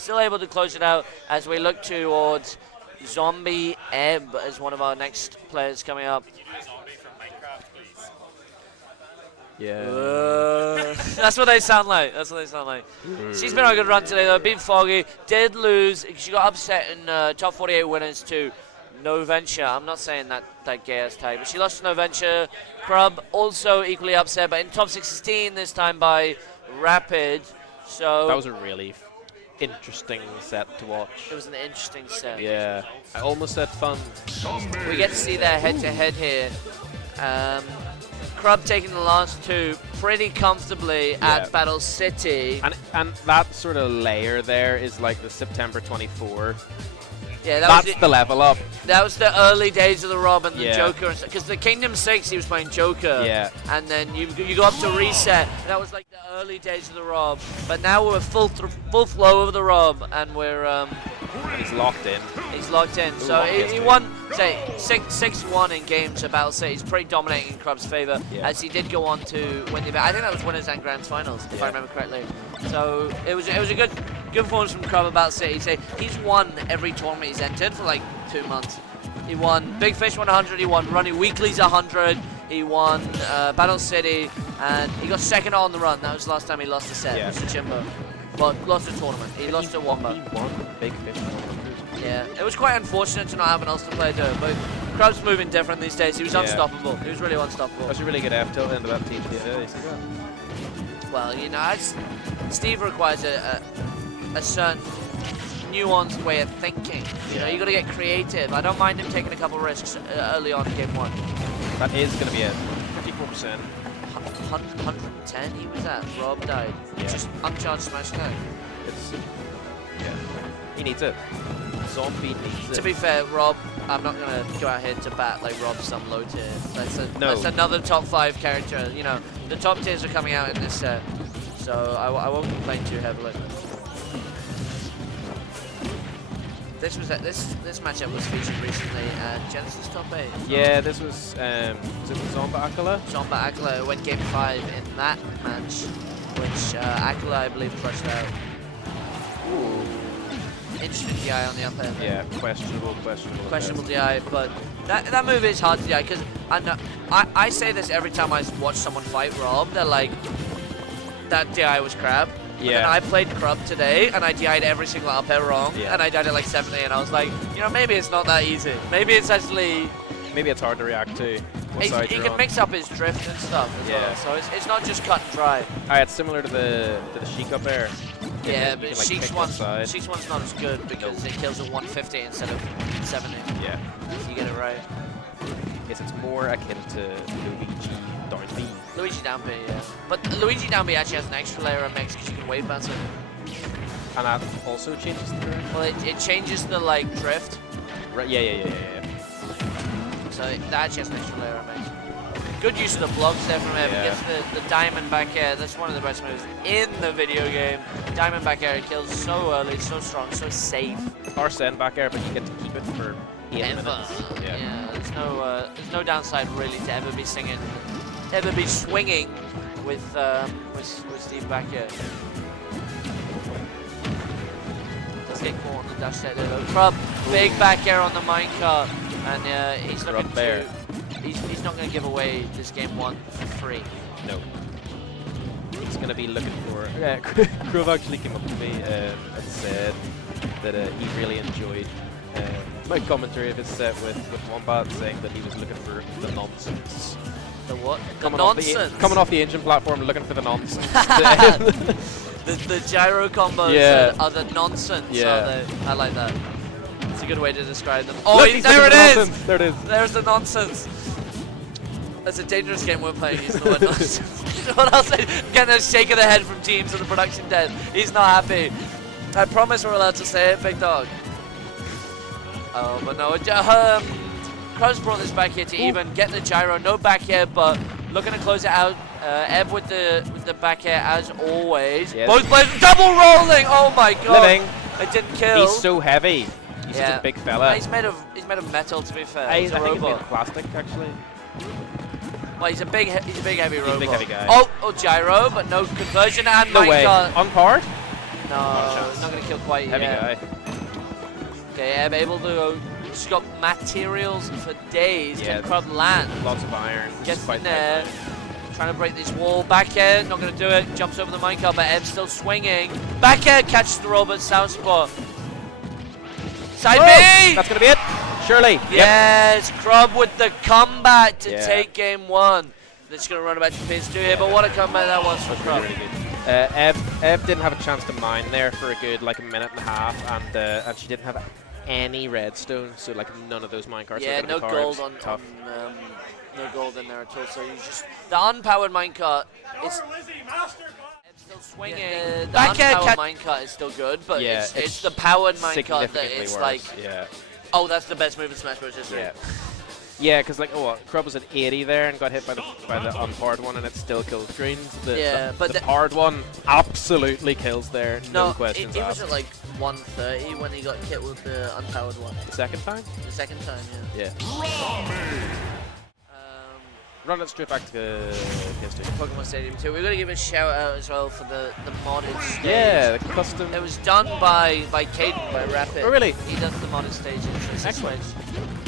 still able to close it out as we look towards Zombie Ebb as one of our next players coming up. Could you do a zombie from Minecraft, please? Yeah. That's what they sound like. That's what they sound like. She's been on a good run today, though. Been foggy. Did lose. She got upset in top 48 winners to No Venture. I'm not saying that gay-ass tag, but she lost to No Venture. Crub also equally upset, but in top 16 this time by Rapid. So That was a really interesting set to watch. it was an interesting set. Yeah. I almost had fun. We get to see their head-to-head here. Crub taking the last two pretty comfortably at Battle City. And that sort of layer there is like the September 24. Yeah, That's the level up. That was the early days of the Rob and the Yeah. Joker, because the Kingdom 6 he was playing Joker. Yeah. And then you go up to reset. And that was like the early days of the Rob. But now we're full flow of the Rob, and we're He's locked in. he's locked in. So he won, say 6-1 in games at Battle City. He's pretty dominating in Crub's favor, as he did go on to win the event. I think that was winners and grand finals, if I remember correctly. So it was a good performance from Crub at Battle City. So he's won every tournament he's entered for like 2 months. He won Big Fish 100. He won Running Weeklies 100. He won Battle City, and he got second on the run. That was the last time he lost a set. It was to Chimbo. Well, lost a tournament. He lost to Womba. He won Big Fish 100. Yeah, it was quite unfortunate to not have an Ulster player do it, but Crub's moving different these days. He was unstoppable. He was really unstoppable. That's a really good F tilt into that team. Well, you know, Steve requires a certain nuanced way of thinking. You know, you got to get creative. I don't mind him taking a couple risks early on in game one. That is going to be a 54%. 110 he was at. Rob died. Just uncharged smash tag. He needs it. Zombie needs it. To be fair, Rob, I'm not going to go out here to bat like Rob's some low tier. That's another top 5 character. You know, the top tiers are coming out in this set, so I won't complain too heavily. This matchup was featured recently at Genesis Top 8. Yeah, this was it Zomba Akala? Zomba Akala went game 5 in that match, which Akala, I believe, crushed out. Ooh. Interesting DI on the up end. Yeah, questionable. Questionable DI, but that move is hard to DI, because I say this every time I watch someone fight Rob. They're like, that DI was crap. Yeah. And I played Crub today, and I DI'd every single up air wrong, and I died at like 70, and I was like, you know, maybe it's not that easy. Maybe it's actually... Maybe it's hard to react to. He can mix up his drift and stuff as well, so it's not just cut and dry. It's similar to the Sheik up air. Yeah, but Sheik's one's not as good because it kills at 150 instead of 70. Yeah. If you get it right. I guess it's more akin to Luigi down B. Luigi down B, yeah. But Luigi down B actually has an extra layer of mix because you can wave bounce it. And that also changes the drift? Well, it changes the like drift. Right, yeah. So that actually has an extra layer of mix. Good use of the blocks there from him. Gets the diamond back air. That's one of the best moves in the video game. Diamond back air kills so early, so strong, so safe. Arsene back air, but you get to keep it for 8 minutes. Yeah, there's no downside really to ever be swinging with Steve back air. Let's get caught on the dash set there though. Crub, big back air on the minecart, and he's looking to. He's not going to give away this game one for free. No. He's going to be looking for... Crub actually came up to me and said that he really enjoyed my commentary of his set with Wombat, saying that he was looking for the nonsense. The what? The nonsense? Coming off the engine platform, looking for the nonsense. the gyro combos are the nonsense. Yeah. I like that. It's a good way to describe them. Oh, Look, there it is! Nonsense. There it is. There's the nonsense. That's a dangerous game we're playing, using the word nonsense. What else? Getting a shake of the head from teams of the production dead. He's not happy. I promise we're allowed to say it, big dog. Oh, but no. Crub's brought this back here to even get the gyro. No back here, but looking to close it out. Ebb with the back air as always. Yes. Both players double rolling. Oh my god! Living. It didn't kill. He's so heavy. He's such a big fella. Well, he's made of metal, to be fair. I He's a think he's robot. made of plastic, actually. Well, he's a big heavy robot. He's a big heavy guy. Oh, gyro, but no conversion and no way. minecart. On card? No, not going to kill quite Heavy yet. guy. Okay, Ebb able to. She's got materials for days. Yeah. Can Crub land? Lots of iron. Gets in there. Trying to break this wall. Back air, not going to do it. Jumps over the minecart, but Ebb's still swinging. Back air catches the roll, but southpaw. Side B! That's going to be it. Surely. Yes, Crub with the comeback to Yeah. take game 1. They're just going to run it back to PS2 here, but what a comeback that was for Crub. Really good. Ebb didn't have a chance to mine there for a good like a minute and a half, and she didn't have any redstone, so like none of those minecarts. Yeah, were no gonna be gold carved. on no gold in there at all. So you just the unpowered minecart. It's still swinging. Yeah, the unpowered minecart is still good, but yeah, it's the powered minecart that significantly it's worse. like, Yeah. oh, that's the best move in Smash Bros. History. Yeah. Yeah, because like, Crub was at 80 there and got hit by the unpowered one, and it still kills greens. But the powered one absolutely kills there. No questions he asked. was at like 130 when he got hit with the unpowered one. The second time? The second time, yeah. Run it straight back to PS2. Pokemon Stadium 2. We're going to give a shout out as well for the modded stage. Yeah, the custom. It was done by Caden, by Rapid. Oh, really? He does the modded stages. It's a Switch.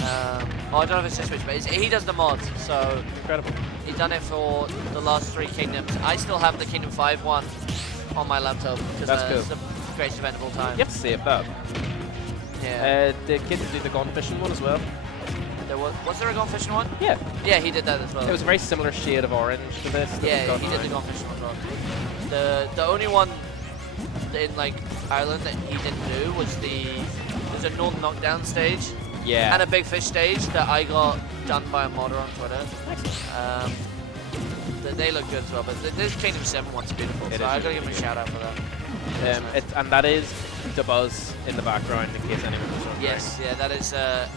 I don't know if it's a Switch, but he does the mods. So incredible. He done it for the last 3 Kingdoms. I still have the Kingdom 5 one on my laptop because cool. it's the greatest event of all time. You have to save that. Yeah. Did Kid do the gone fishing one as well? Was there a gone fishing one? Yeah. Yeah, he did that as well. It was a very similar shade of orange to this. Yeah, he did the gone fishing one as well. The only one in like Ireland that he didn't do was there's a North Knockdown stage. Yeah. And a Big Fish stage that I got done by a modder on Twitter. They look good as well, but this Kingdom 7 one's beautiful, so I gotta give him a shout out for that. And that is the buzz in the background in case anyone was wondering. Yes, yeah, that is a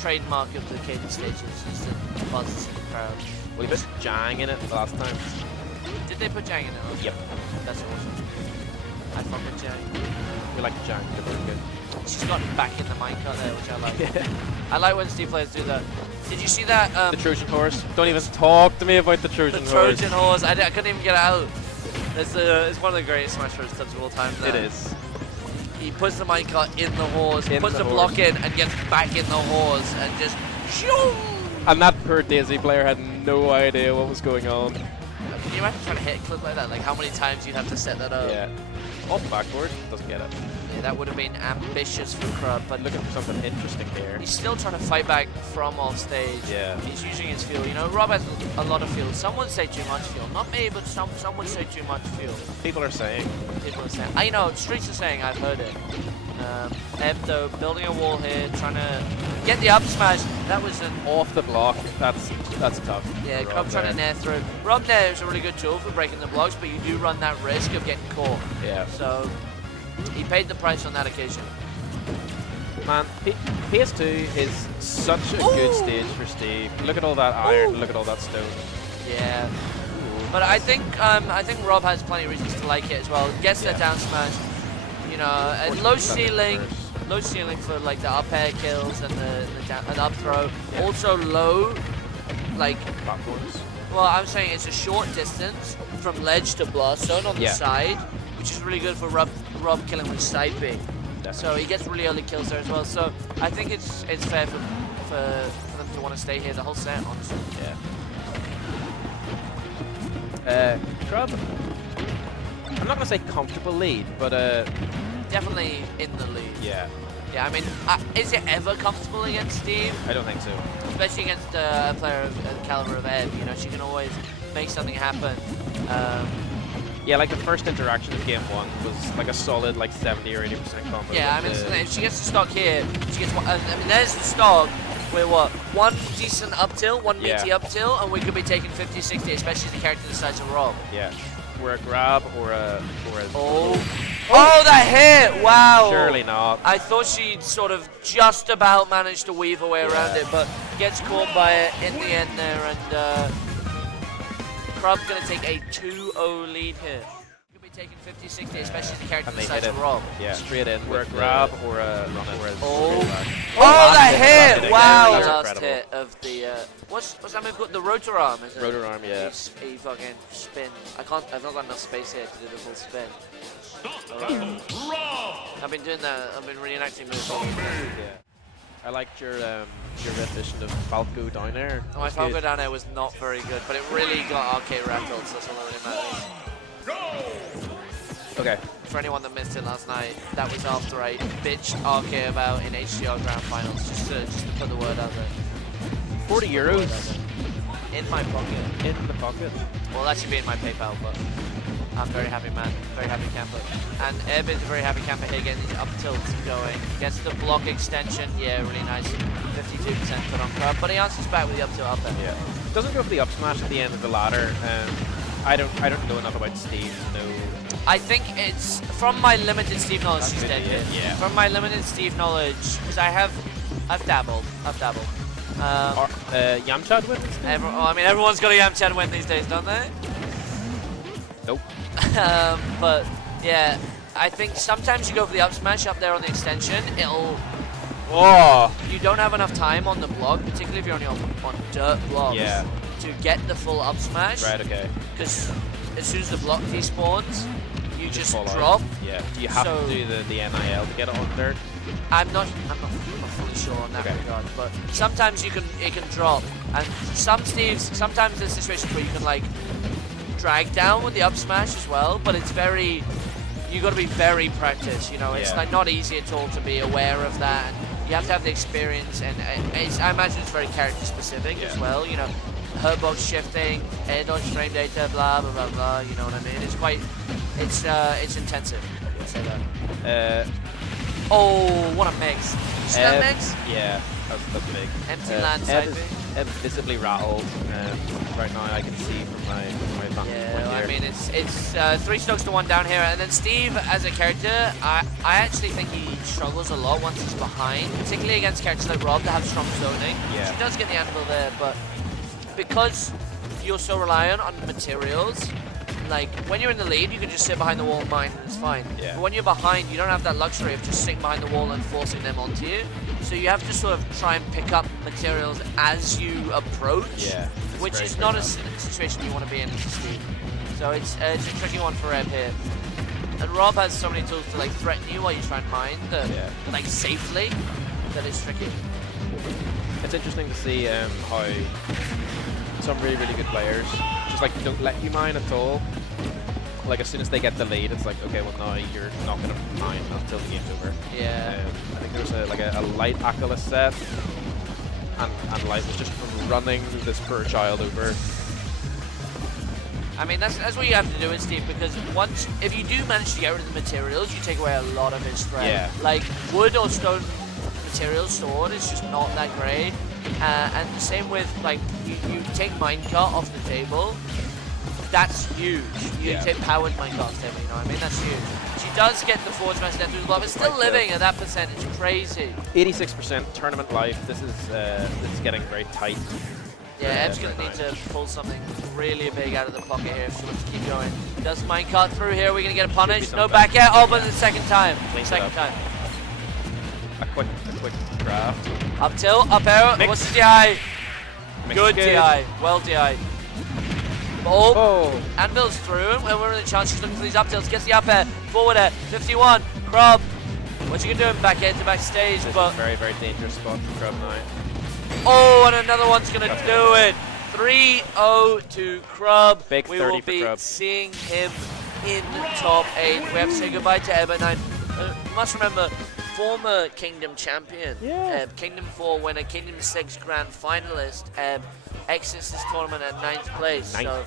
trademark of the Kingdom stages, is the buzz that's in the crowd. We put Jang in it last time. Did they put Jang in it? Yep. That's awesome. I fuck with Jang. We like Jang, they're very good. She's got back in the minecart there, which I like. I like when Steve players do that. Did you see that? The Trojan horse. Don't even talk to me about the Trojan horse. The Trojan horse. I couldn't even get it out. It's one of the greatest Smash Bros. Touches of all time. It is. He puts the minecart in the horse, puts the block in, and gets back in the horse, and just shoo! And that poor Daisy player had no idea what was going on. Can you imagine trying to hit a clip like that? Like how many times you'd have to set that up? Yeah. Off backboard, doesn't get it. Yeah, that would have been ambitious for Crub, but looking for something interesting here. He's still trying to fight back from off stage. Yeah. He's using his fuel. You know, Rob has a lot of fuel. Some would say too much fuel. Not me, but some would say too much fuel. People are saying. People are saying. I know, streets are saying, I've heard it. Ebb, though, building a wall here, trying to get the up smash. That was an off the block. That's tough. Yeah, Crub trying to nair through. Rob nair is a really good tool for breaking the blocks, but you do run that risk of getting caught. Yeah. So he paid the price on that occasion. Man, PS2 is such a good stage for Steve. Look at all that iron. Look at all that stone. Yeah. But I think Rob has plenty of reasons to like it as well. Gets the down smash. You know, and low ceiling for like the up air kills and the up throw. Yeah. Also low, like platforms. Well, I'm saying it's a short distance from ledge to blast zone on the side, which is really good for Rob killing with side B. So he gets really early kills there as well. So I think it's fair for them to want to stay here the whole set, honestly. Yeah. Crub. I'm not gonna say comfortable lead, but definitely in the lead. Yeah. Yeah, I mean, is it ever comfortable against Steve? I don't think so. Especially against a player of the caliber of Ed. You know, she can always make something happen. Yeah, like the first interaction of game 1 was like a solid like 70 or 80% combo. Yeah, I mean, if she gets the stock here, she gets. I mean, there's the stock. We're what? One decent up tilt, one meaty up tilt, and we could be taking 50, 60, especially the character the size of R.O.B. Yeah. Or a grab or a. Oh, that hit! Wow. Surely not. I thought she'd sort of just about managed to weave her way around it, but gets caught by it in the end there, and Crub's going to take a 2-0 lead here. Could be taking 50, 60, especially the character the size of R.O.B. Yeah, straight in. Or a grab or a that hit! Wow! Last hit of the what's that move called? The rotor arm, is it? Rotor arm, yeah. He fucking spin. I've not got enough space here to do the full spin. I've been doing that. I've been reenacting moves. Yeah. I liked your rendition of Falco down air. Oh, my Falco down air was not very good, but it really got arcade rattled, so that's all that really matters. Okay. For anyone that missed it last night, that was after I bitched RK about in HDR Grand Finals, just to put the word out there. 40 euros in my pocket. In the pocket? Well, that should be in my PayPal, but I'm very happy, man. Very happy camper. And Airbit's a very happy camper here, getting these up tilts going. Gets the block extension. Yeah, really nice. 52% put on Crub, but he answers back with the up tilt up there. Yeah. Doesn't go for the up smash at the end of the ladder. I don't know enough about Steve. No. I think it's from my limited Steve knowledge. She's dead here. Yeah. From my limited Steve knowledge, because I've dabbled. Yamchad win? I mean, everyone's got a Yamchad win these days, don't they? Nope. But yeah, I think sometimes you go for the up smash up there on the extension. You don't have enough time on the block, particularly if you're only on dirt blocks, to get the full up smash. Right. Okay. Because as soon as the block despawns, you just drop. Yeah. Do you have to do the NIL to get it on dirt? I'm not fully sure on that regard, but sometimes it can drop, and sometimes there's situations where you can like drag down with the up smash as well, but it's you got to be very practiced. You know, it's like not easy at all to be aware of that. And you have to have the experience, and I imagine it's very character specific as well. You know, herbox shifting, air dodge frame data, blah blah blah blah. You know what I mean? It's intensive. I'll say that. Oh, what a mix! You see that mix? Yeah, that's big. Empty land side B. Ev visibly rattled right now. I can see from my vantage point here. I mean, it's 3 stokes to 1 down here, and then Steve as a character, I actually think he struggles a lot once he's behind, particularly against characters like R.O.B that have strong zoning. Yeah. He does get the anvil there, but because you're so reliant on materials, like when you're in the lead, you can just sit behind the wall and mine, and it's fine. Yeah. But when you're behind, you don't have that luxury of just sitting behind the wall and forcing them onto you. So you have to sort of try and pick up materials as you approach, which is not a situation you want to be in as a Steve. So it's a tricky one for Eb here. And R.O.B has so many tools to like threaten you while you try and mine, like safely, that it's tricky. It's interesting to see how some really good players just like don't let you mine at all. Like as soon as they get the lead, it's like, okay, well now you're not going to mine until the game's over. Yeah. I think there's a light Akala set, and Light was just running this poor child over. I mean, that's what you have to do with Steve, because if you do manage to get rid of the materials, you take away a lot of his threat. Yeah. Like wood or stone materials stored is just not that great. And the same with like you take minecart off the table. That's huge. You take powered minecart off the table, you know what I mean? That's huge. She does get the forge smash through the block, but still living at that percentage. Crazy. 86% tournament life. This is getting very tight. Yeah, Eb's going to need to pull something really big out of the pocket here if she wants to keep going. Does minecart through here? We're going to get a punish. No back air. Oh, but the second time. Second time. A quick draft. Up tilt, up arrow. Mix. What's the DI? Mix Good DI. Well DI. Oh. Anvil's through, and we're in the chance. She's looking for these up tilts. Gets the up air. Forward air. 51. Crub. What's you gonna do? Back end to backstage. This but is a very dangerous spot for Crub now. Oh, and another one's gonna do it. 3-0 to Crub. Big we 30 will for be Crub. seeing him in top 8. We have to say goodbye to Eb at 9. You must remember, former Kingdom champion. Kingdom 4 winner, Kingdom 6 grand finalist. Exits this tournament at 9th place. So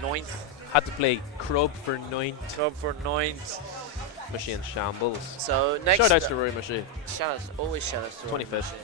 9th. Had to play Crub for 9th. Crub for 9th. Machine shambles. So next. Shout out to Roy Machine. Always shout out to Roy 25th. Machine.